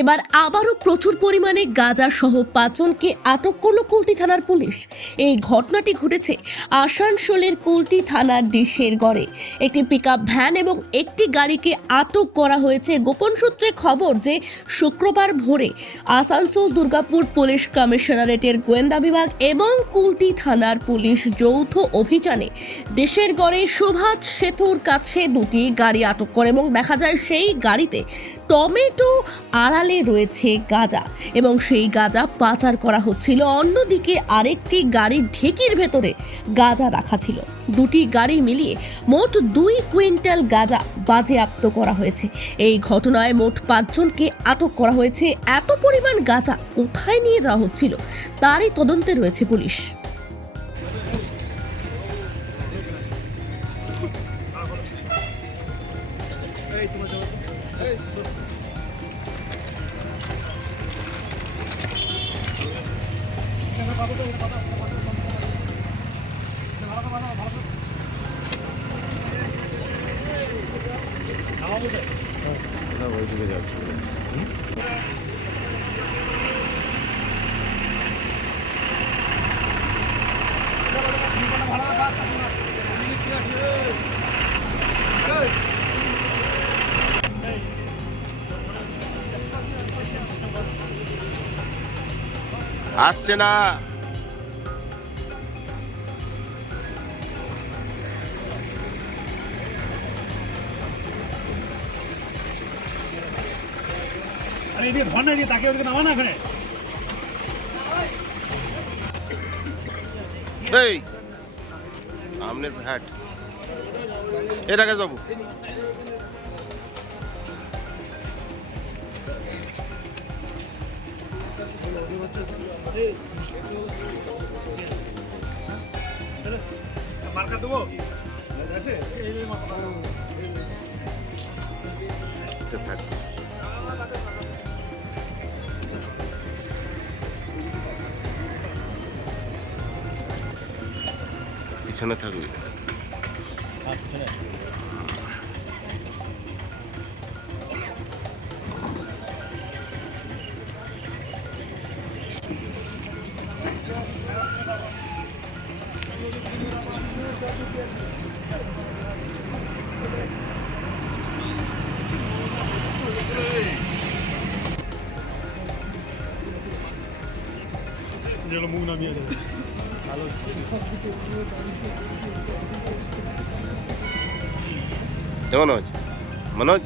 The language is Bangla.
এবার আবারও প্রচুর পরিমাণে গাঁজা সহ 5 জনকে আটক করল কুলটি থানার পুলিশ। এই ঘটনাটি ঘটেছে আসানসোলের কুলটি থানার ডিশের গড়ে। একটি পিকআপ ভ্যান এবং একটি গাড়িকে আটক করা হয়েছে। গোপন সূত্রে খবর যে শুক্রবার ভোরে আসানসোল দুর্গাপুর পুলিশ কমিশনারেটের গোয়েন্দা বিভাগ এবং কুলটি থানার পুলিশ যৌথ অভিযানে ডিশের গড়ে সুভাষ সেতুর কাছে দুটি গাড়ি আটক করে এবং দেখা যায় সেই গাড়িতে টমেটো আড়ালে রয়েছে গাঁজা এবং সেই গাঁজা পাচার করা হচ্ছিল। অন্যদিকে আরেকটি গাড়ির ঢেকির ভেতরে গাঁজা রাখা ছিল। দুটি গাড়ি মিলিয়ে মোট 2 কুইন্টাল গাঁজা বাজেয়াপ্ত করা হয়েছে। এই ঘটনায় মোট 5 জনকে আটক করা হয়েছে। এত পরিমাণ গাঁজা কোথায় নিয়ে যাওয়া হচ্ছিল তারই তদন্তে রয়েছে পুলিশ। ওইদিকে যাচ্ছে। আসছে না। अरे ये भरना है ताकि उसको नवा ना करे। এই সামনে से हट। এটা কে যাবো? মার্কা দেবো আছে এই থাক। পিছনে থাকবি। যেগুলো মুখ নামিয়ে দেবে। মনোজ মনোজ